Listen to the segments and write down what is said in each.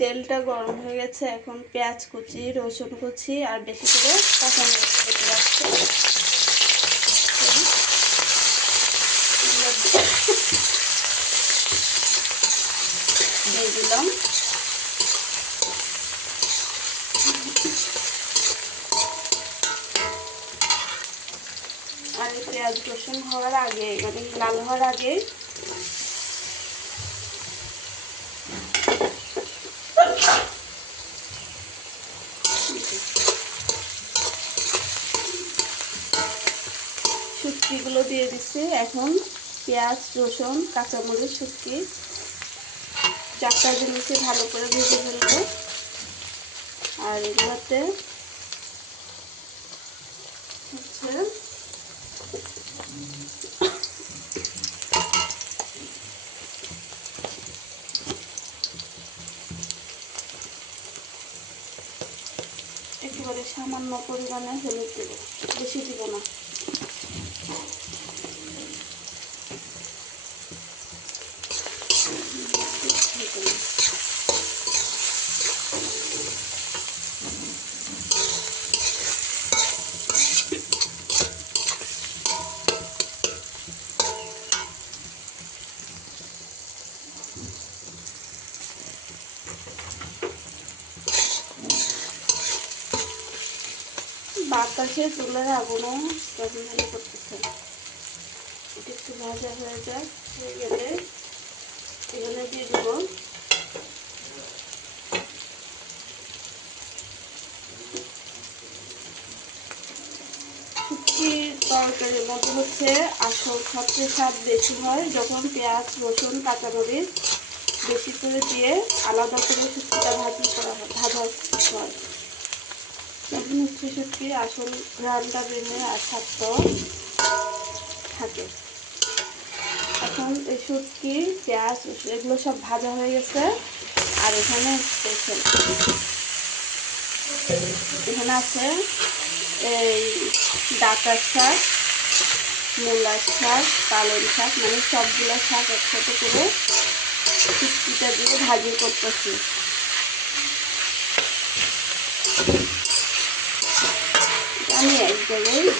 তেলটা গরম হয়ে গেছে, এখন পেঁয়াজ কুচি, রসুন কুচি, আর বেশি করে কাঁচা মরিচ কেটে রাখছি দিলাম। আর পেঁয়াজ রসুন হওয়ার আগে মানে লাল হওয়ার আগে শুটকিগুলো দিয়ে দিচ্ছি। এখন পেঁয়াজ, রসুন, কাঁচামরিচ, শুটকি। চারটা জিনিসই ভালো করে ভেজে ফেলব। আর এগুলোতে হচ্ছে একেবারে সামান্য পরিমাণে হলুদ দেবো। বেশি দিব না। বাতাসে চুলের আগুনও কেমন জানি করতেছে। এটা একটু ভাজা হয়ে যায় হয়ে গেলে এখানে দিয়ে দেব। তরকারির মধ্যে হচ্ছে, আসল সবচেয়ে স্বাদ বেশি হয় যখন পেঁয়াজ, রসুন, কাঁচামরিচ বেশি করে দিয়ে আলাদা করে শুটকিটা ভাজি করা হয়, ভাজা হয়। তখন হচ্ছে শুটকির আসল বের হয়ে আর স্বাদটাও থাকে। এখন এই শুটকি, পেঁয়াজ এগুলো সব ভাজা হয়ে গেছে। আর এখানে এখানে আছে এই ডাটার শাক, মূলার শাক, পালং শাক মানে সবগুলো শাক একসাথে করে শুটকিটা দিয়ে ভাজি করতেছি।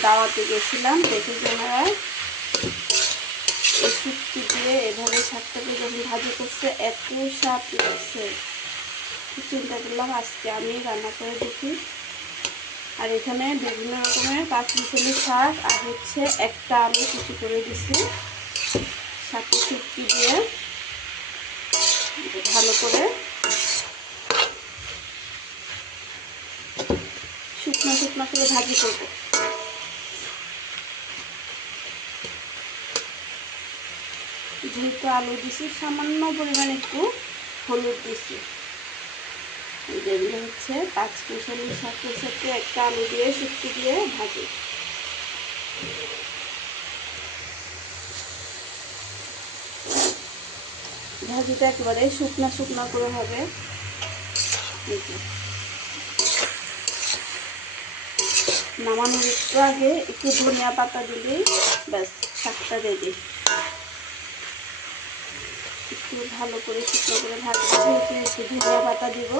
দাওয়াতে গেছিলাম, দেখে শুটকি দিয়ে এভাবে শাকটাকে যখন ভাজি করছে, এত স্বাদ লাগছে। চিন্তা করলাম, আজকে আমি রান্না করে দেখি। আর এখানে বিভিন্ন রকমের পাঁচমিশালি শাক, আর হচ্ছে একটা আলু কুচি করে দিছি সাথে শুটকি দিয়ে ভালো করে। শুকনো শুকনো করে ভাজি করব। যেহেতু আলু দিছি, সামান্য পরিমাণ একটু হলুদ দিছি। যেগুলো হচ্ছে পাঁচ মিশালি শাকের সাথে একটা আলু দিয়ে শুক্তি দিয়ে ভাজি। ভাজিটা একেবারে শুকনো শুকনো করে হবে। নামানোর একটু আগে একটু ধনিয়া পাতা দিলেই ব্যাস, শাকটা রেডি ভালো করে শুকনো করে ভাজতে একটু একটু ধনিয়া পাতা দিব।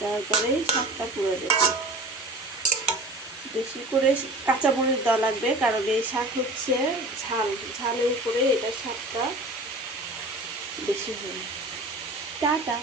তারপরে শাকটা পুরো দেব বেশি করে কাঁচা মরিচ দেওয়া লাগবে, কারণ এই শাক হচ্ছে ঝাল। ঝালের উপরে এটা শাকটা বেশি হয় টাটা।